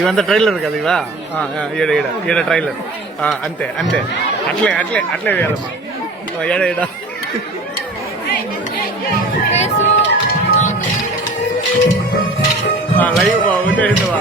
ఇవంతా ట్రైలర్ కదా ఇవా ఈడ ఈడ ఈడ ట్రైలర్ అంతే అంతే అట్లే అట్లే అట్లే వేయాలమ్మా ఏడ ఈడ లైవ్ బాగుంటుందివా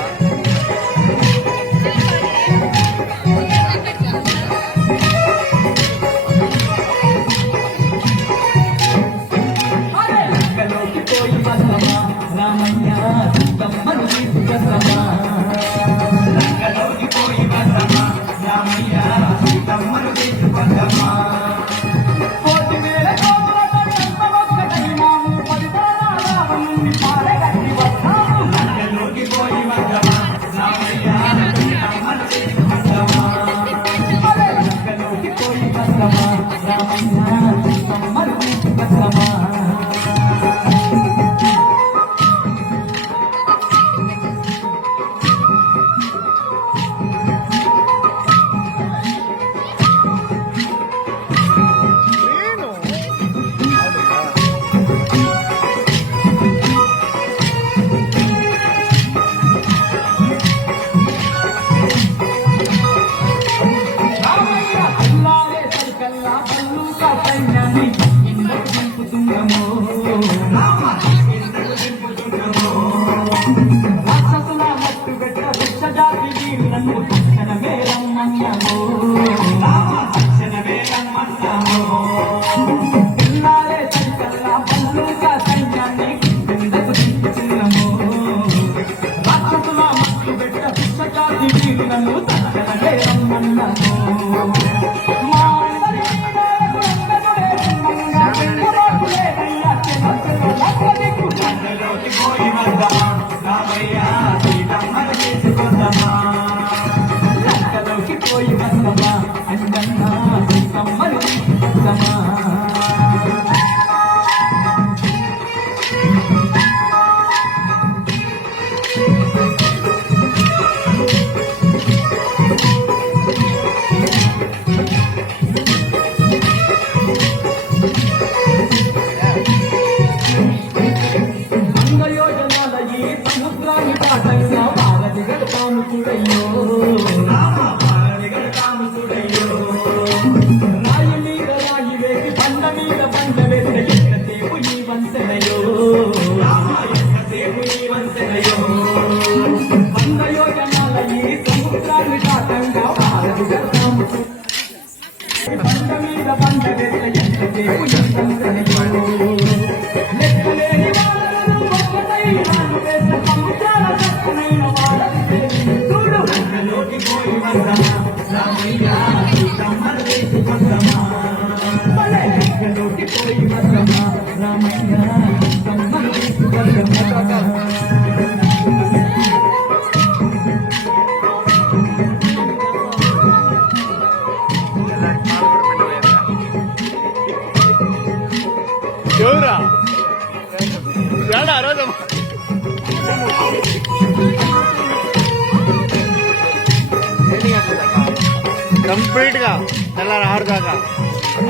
కంప్లీట్ గా తెల్లారి 6 దాకా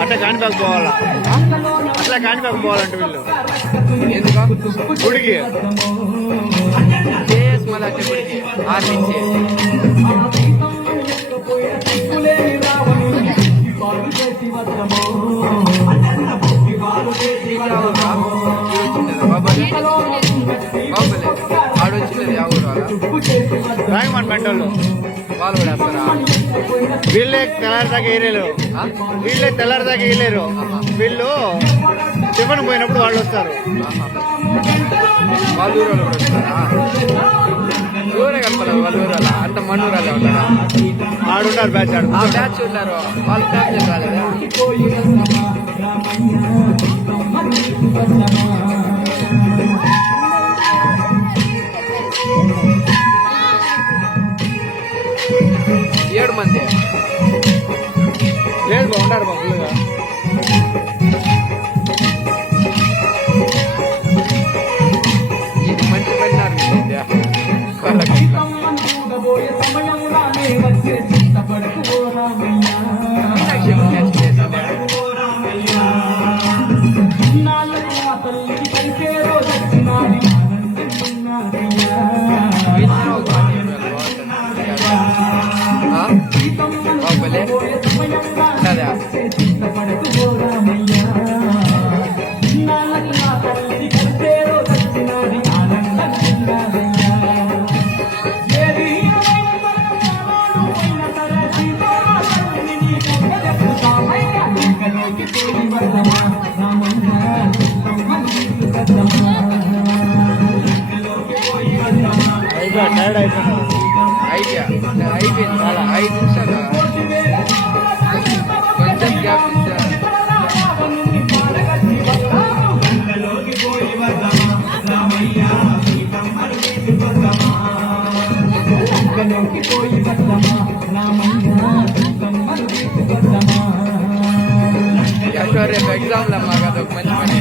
అట్లా కాణిపాకు పోవాలా అట్లా కాణిపాకు పోవాలంటే వీళ్ళు గుడికి గుడికి 6 నుంచి రాయమంట వాళ్ళు కూడా వస్తారా? వీళ్ళే తెల్లారిదాకా వేయలేరు వీళ్ళే తెల్లారిదాకా వేయలేరు వీళ్ళు టిఫిన్ పోయినప్పుడు వాళ్ళు వస్తారు వాళ్ళ ఊరు వాళ్ళు కూడా వస్తారా? ఊరే కలపాలి వాళ్ళ ఊరు వాళ్ళ అంత మన్నూరు వాళ్ళే ఉంటారా? ఆడున్నారు బ్యాచ్ బ్యాచ్ ఉన్నారు వాళ్ళు బ్యాచ్ రాలేదా? 7 మంది లేదు బాగున్నారు బాబులుగా ఇది మంచి పడినారు టైర్డ్ అయిపోయినారు. ఐడియా అయిపోయింది చాలా 5 నిమిషాలు కొంచెం గ్యాప్ ఇచ్చా రేపు ఎగ్జామ్లు అమ్మా కదా ఒక మంచి పని